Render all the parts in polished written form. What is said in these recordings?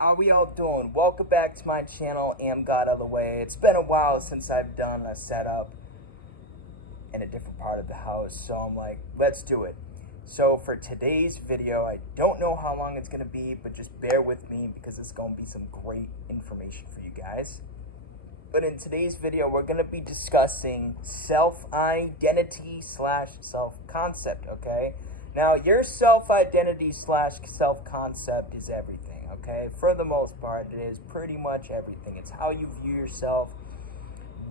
How we all doing? Welcome back to my channel, Am God of the Way. It's been a while since I've done a setup in a different part of the house, so I'm like, let's do it. So for today's video, I don't know how long it's going to be, but just bear with me because it's going to be some great information for you guys. But in today's video, we're going to be discussing self-identity slash self-concept, okay? Now, your self-identity slash self-concept is everything, okay? For the most part, it is pretty much everything. It's how you view yourself,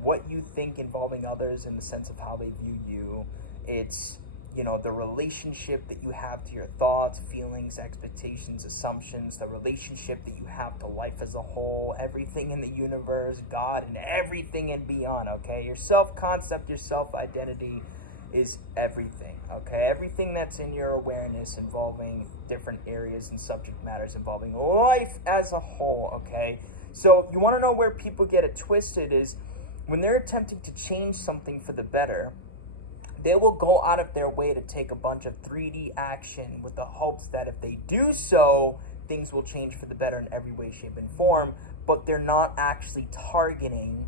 what you think involving others in the sense of how they view you. It's, you know, the relationship that you have to your thoughts, feelings, expectations, assumptions, the relationship that you have to life as a whole, everything in the universe, God, and everything and beyond, okay? Your self-concept, your self-identity is everything, okay? Everything that's in your awareness involving different areas and subject matters involving life as a whole, okay? So you want to know where people get it twisted is when they're attempting to change something for the better, they will go out of their way to take a bunch of 3D action with the hopes that if they do so, things will change for the better in every way, shape, and form, but they're not actually targeting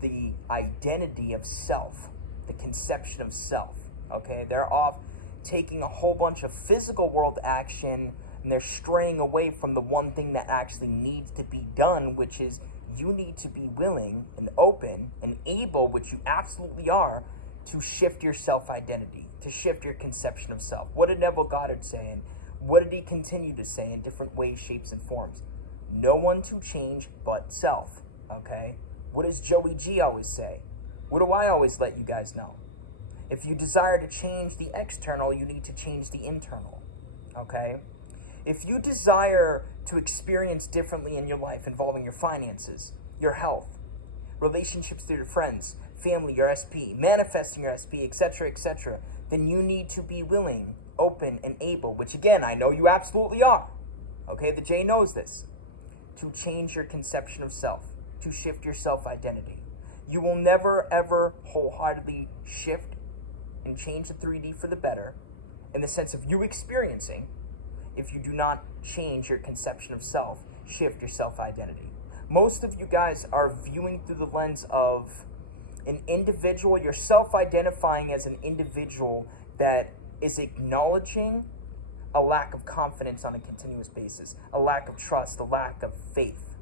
the identity of self, the conception of self, okay? They're off taking a whole bunch of physical world action, and they're straying away from the one thing that actually needs to be done, which is you need to be willing and open and able, which you absolutely are, to shift your self-identity, to shift your conception of self. What did Neville Goddard say, and what did he continue to say in different ways, shapes, and forms? No one to change but self, okay? What does Joey G always say? What do I always let you guys know? If you desire to change the external, you need to change the internal, okay? If you desire to experience differently in your life involving your finances, your health, relationships to your friends, family, your SP, manifesting your SP, etc., then you need to be willing, open, and able, which again, I know you absolutely are, okay? The J knows this, to change your conception of self, to shift your self-identity. You will never, ever wholeheartedly shift and change the 3D for the better in the sense of you experiencing if you do not change your conception of self, shift your self-identity. Most of you guys are viewing through the lens of an individual. You're self-identifying as an individual that is acknowledging a lack of confidence on a continuous basis, a lack of trust, a lack of faith.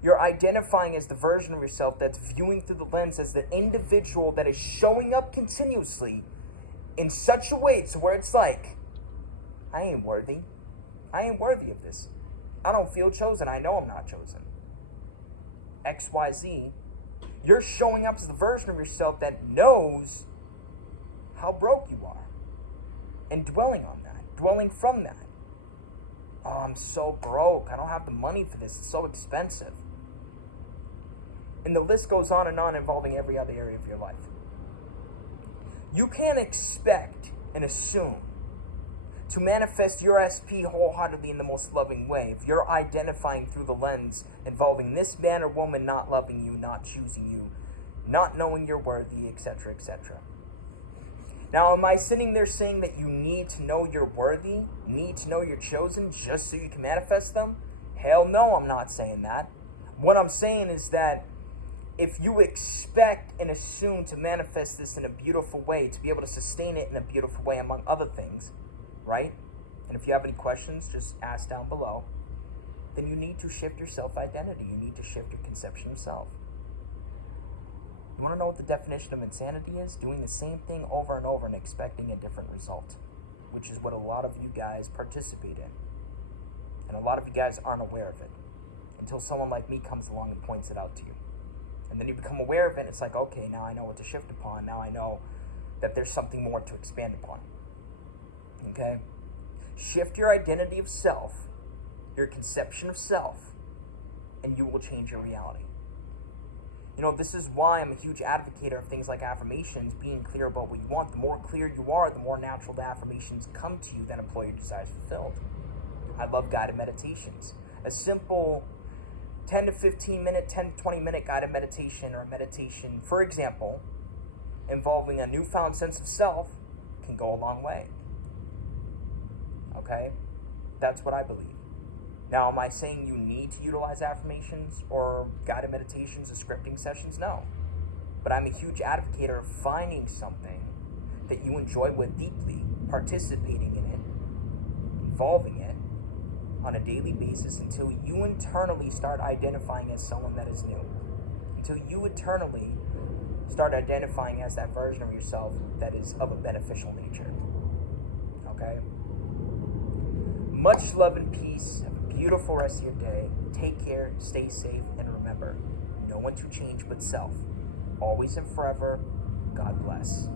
You're identifying as the version of yourself that's viewing through the lens as the individual that is showing up continuously in such a way to where it's like, I ain't worthy. I ain't worthy of this. I don't feel chosen. I know I'm not chosen. XYZ. You're showing up as the version of yourself that knows how broke you are and dwelling on that, dwelling from that. Oh, I'm so broke. I don't have the money for this. It's so expensive. And the list goes on and on involving every other area of your life. You can't expect and assume to manifest your SP wholeheartedly in the most loving way if you're identifying through the lens involving this man or woman not loving you, not choosing you, not knowing you're worthy, etc., etc. Now, am I sitting there saying that you need to know you're worthy, need to know you're chosen just so you can manifest them? Hell no, I'm not saying that. What I'm saying is that if you expect and assume to manifest this in a beautiful way, to be able to sustain it in a beautiful way, among other things, right? And if you have any questions, just ask down below. Then you need to shift your self-identity. You need to shift your conception of self. You want to know what the definition of insanity is? Doing the same thing over and over and expecting a different result, which is what a lot of you guys participate in. And a lot of you guys aren't aware of it until someone like me comes along and points it out to you. And then you become aware of it, and it's like, okay, now I know what to shift upon. Now I know that there's something more to expand upon. Okay? Shift your identity of self, your conception of self, and you will change your reality. You know, this is why I'm a huge advocate of things like affirmations, being clear about what you want. The more clear you are, the more natural the affirmations come to you that employ your desires fulfilled. I love guided meditations. A simple 10 to 15 minute, 10 to 20 minute guided meditation or meditation, for example, involving a newfound sense of self can go a long way. Okay? That's what I believe. Now, am I saying you need to utilize affirmations or guided meditations or scripting sessions? No. But I'm a huge advocate of finding something that you enjoy with deeply, participating in it, evolving it on a daily basis until you internally start identifying as someone that is new. Until you internally start identifying as that version of yourself that is of a beneficial nature. Okay? Much love and peace. Have a beautiful rest of your day. Take care, stay safe, and remember, no one to change but self. Always and forever, God bless.